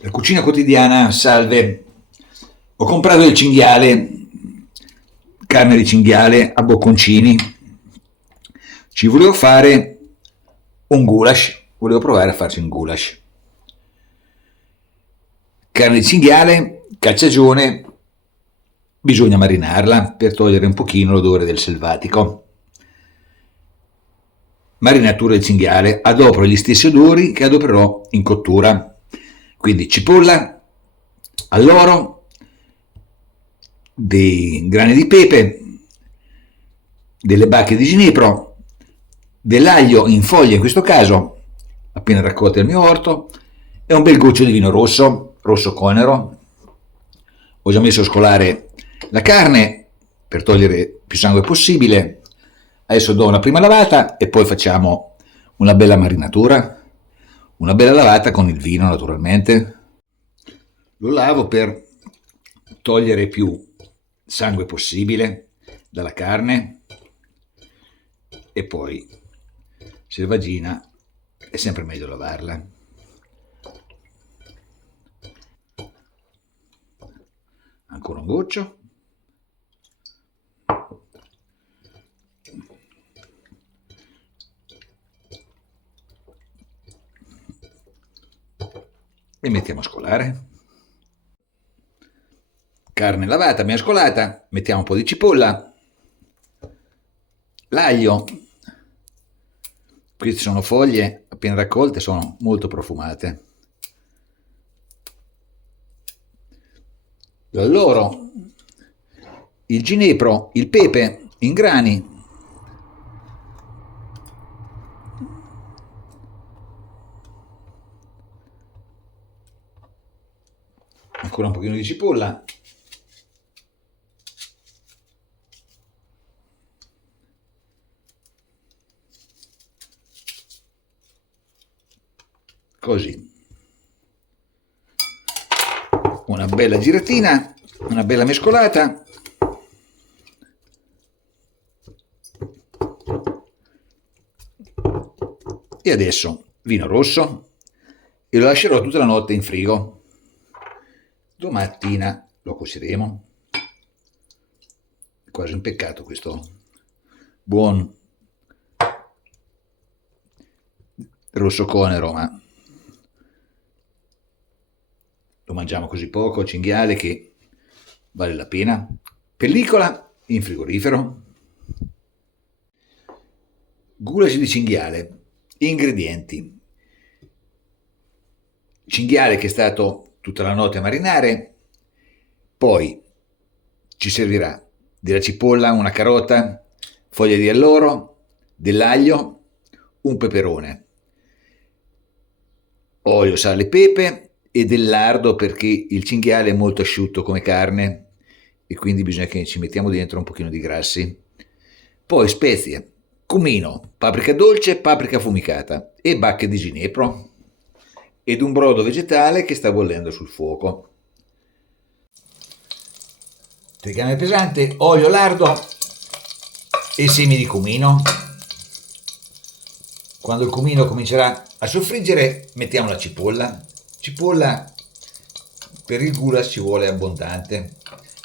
La cucina quotidiana, salve. Ho comprato del cinghiale, carne di cinghiale a bocconcini. Ci volevo fare un goulash, volevo provare a farci un goulash. Carne di cinghiale, cacciagione, bisogna marinarla per togliere un pochino l'odore del selvatico. Marinatura del cinghiale, adopero gli stessi odori che adoperò in cottura. Quindi cipolla, alloro, dei grani di pepe, delle bacche di ginepro, dell'aglio in foglie in questo caso, appena raccolte dal mio orto, e un bel goccio di vino rosso, rosso conero. Ho già messo a scolare la carne per togliere più sangue possibile. Adesso do una prima lavata e poi facciamo una bella marinatura, una bella lavata con il vino naturalmente. Lo lavo per togliere più sangue possibile dalla carne e poi selvagina è sempre meglio lavarla. Ancora un goccio. E mettiamo a scolare. Carne lavata, mescolata, mettiamo un po' di cipolla, l'aglio. Queste sono foglie appena raccolte, sono molto profumate. L'alloro, il ginepro, il pepe in grani. Ancora un pochino di cipolla. Così. Una bella giratina, una bella mescolata. E adesso vino rosso e lo lascerò tutta la notte in frigo. Domattina lo cuoceremo. È quasi un peccato questo buon rosso conero, ma lo mangiamo così poco, cinghiale, che vale la pena. Pellicola in frigorifero. Goulash di cinghiale. Ingredienti: cinghiale che è stato tutta la notte a marinare, poi ci servirà della cipolla, una carota, foglie di alloro, dell'aglio, un peperone, olio, sale e pepe e del lardo, perché il cinghiale è molto asciutto come carne e quindi bisogna che ci mettiamo dentro un pochino di grassi. Poi spezie: cumino, paprika dolce, paprika affumicata e bacche di ginepro ed un brodo vegetale che sta bollendo sul fuoco. Tegame pesante, olio, lardo e semi di cumino. Quando il cumino comincerà a soffriggere mettiamo la cipolla. Cipolla per il goulash ci vuole abbondante,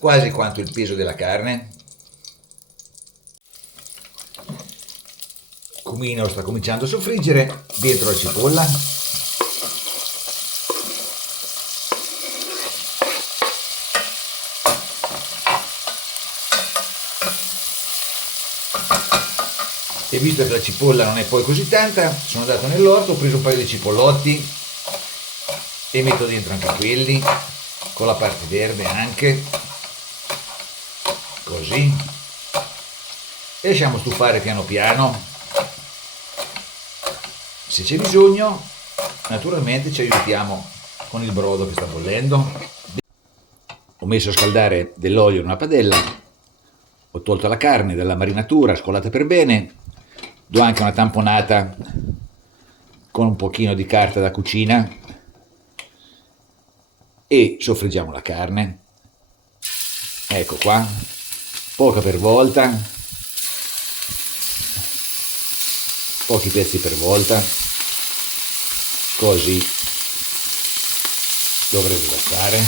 quasi quanto il peso della carne. Il cumino sta cominciando a soffriggere, dentro la cipolla. E visto che la cipolla non è poi così tanta, sono andato nell'orto, ho preso un paio di cipollotti e metto dentro anche quelli, con la parte verde anche, così. E lasciamo stufare piano piano. Se c'è bisogno, naturalmente ci aiutiamo con il brodo che sta bollendo. Ho messo a scaldare dell'olio in una padella, ho tolto la carne dalla marinatura, scolata per bene. Do anche una tamponata con un pochino di carta da cucina e soffriggiamo la carne. Ecco qua, poca per volta, pochi pezzi per volta, così. dovrebbe bastare.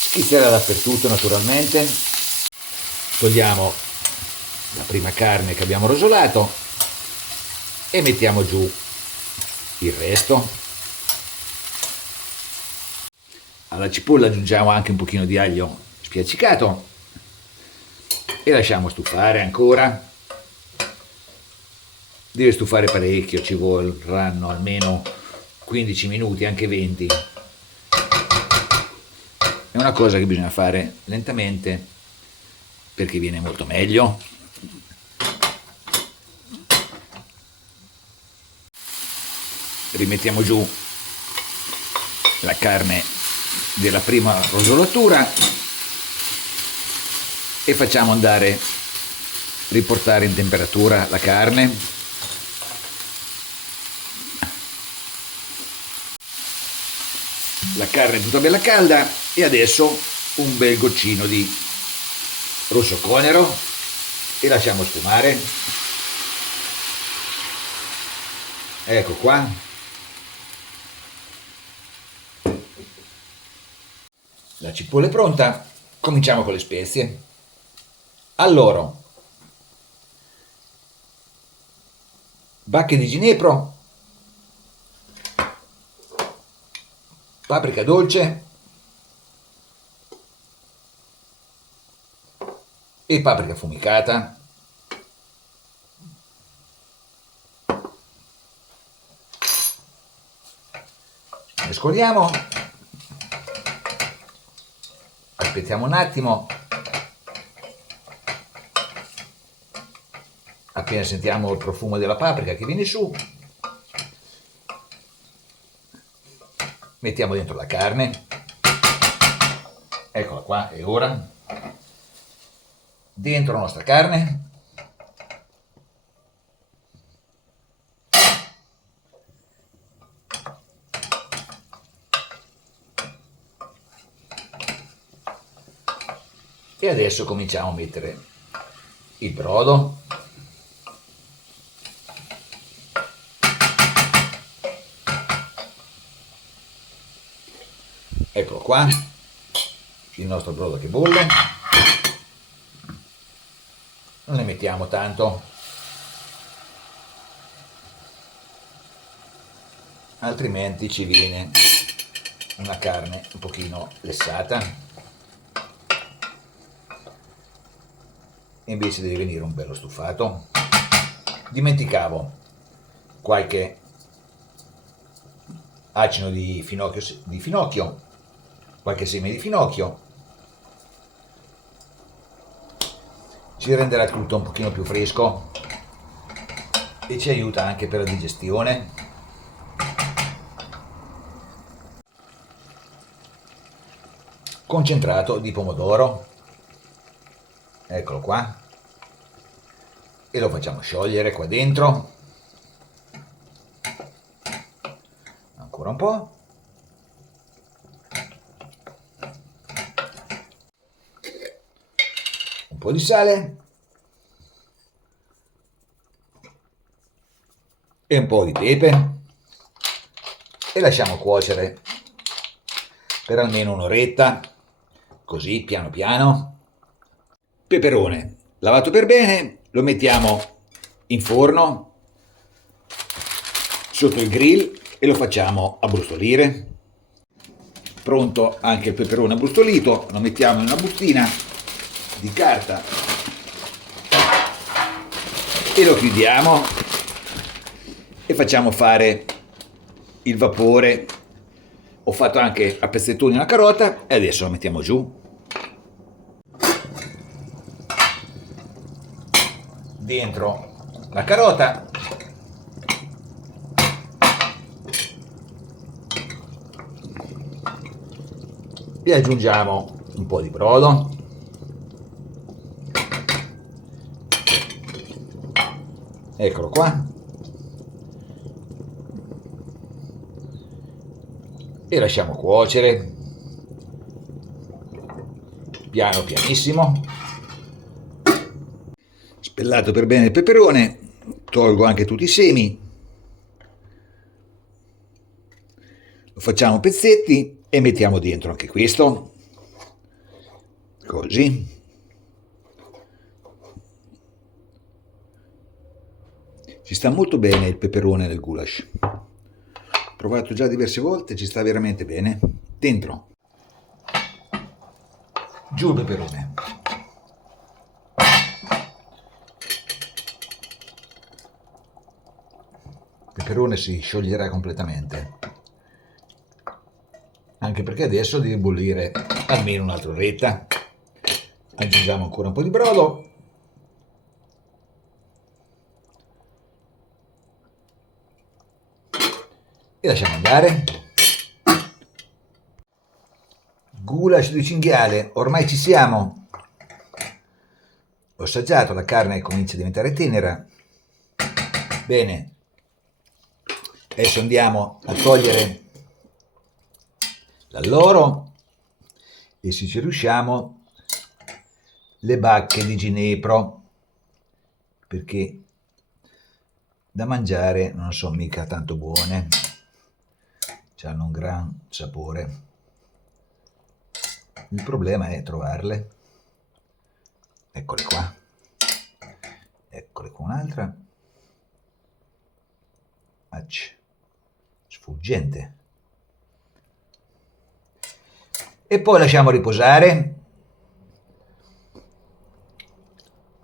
Schizzerà dappertutto naturalmente. Togliamo la prima carne che abbiamo rosolato e mettiamo giù il resto. Alla cipolla aggiungiamo anche un pochino di aglio spiaccicato e lasciamo stufare ancora. Deve stufare parecchio, ci vorranno almeno 15 minuti, anche 20. È una cosa che bisogna fare lentamente perché viene molto meglio. Rimettiamo giù la carne della prima rosolatura e facciamo andare, riportare in temperatura la carne. La carne è tutta bella calda e adesso un bel goccino di rosso conero e lasciamo sfumare. Ecco qua. La cipolla è pronta, cominciamo con le spezie. Allora, bacche di ginepro, paprika dolce e paprika affumicata, mescoliamo, aspettiamo un attimo, appena sentiamo il profumo della paprika che viene su, mettiamo dentro la carne, eccola qua, e ora dentro la nostra carne e adesso cominciamo a mettere il brodo, eccolo qua, il nostro brodo che bolle, non ne mettiamo tanto, altrimenti ci viene una carne un pochino lessata, invece deve venire un bello stufato. Dimenticavo qualche acino di finocchio, qualche seme di finocchio, ci renderà tutto un pochino più fresco e ci aiuta anche per la digestione. Concentrato di pomodoro, eccolo qua, e lo facciamo sciogliere qua dentro, ancora un po', un po' di sale e un po' di pepe e lasciamo cuocere per almeno un'oretta, così piano piano. Peperone lavato per bene, lo mettiamo in forno sotto il grill e lo facciamo abbrustolire. Pronto anche il peperone abbrustolito, lo mettiamo in una bustina di carta e lo chiudiamo e facciamo fare il vapore. Ho fatto anche a pezzettoni una carota e adesso lo mettiamo giù. Dentro la carota e aggiungiamo un po' di brodo, eccolo qua, e lasciamo cuocere piano pianissimo. Spellato per bene il peperone, tolgo anche tutti i semi, Lo facciamo a pezzetti e mettiamo dentro anche questo, così. Ci sta molto bene il peperone nel goulash. Ho provato già diverse volte, ci sta veramente bene. Dentro, giù il peperone. Il peperone si scioglierà completamente, anche perché adesso deve bollire almeno un'altra oretta. Aggiungiamo ancora un po' di brodo e lasciamo andare. Goulash di cinghiale, ormai ci siamo. Ho assaggiato, la carne comincia a diventare tenera. Bene, adesso andiamo a togliere l'alloro e se ci riusciamo le bacche di ginepro, perché da mangiare non sono mica tanto buone, hanno un gran sapore. Il problema è trovarle. Eccole qua. Eccole qua un'altra. Sfuggente. E poi lasciamo riposare.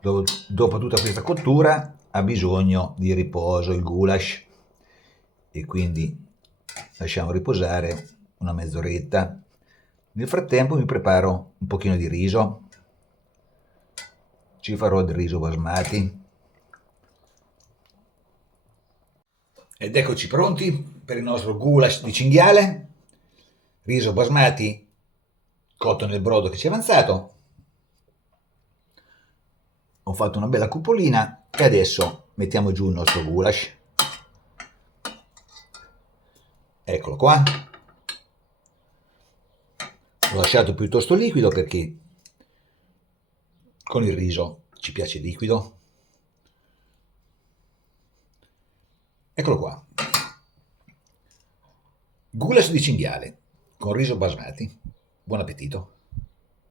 Dopo tutta questa cottura ha bisogno di riposo il goulash e quindi lasciamo riposare una mezz'oretta. Nel frattempo mi preparo un pochino di riso. Ci farò del riso basmati. Ed eccoci pronti per il nostro goulash di cinghiale. Riso basmati cotto nel brodo che ci è avanzato. Ho fatto una bella cupolina e adesso mettiamo giù il nostro goulash. Eccolo qua. L'ho lasciato piuttosto liquido perché con il riso ci piace liquido. Eccolo qua. Goulash di cinghiale con riso basmati. Buon appetito.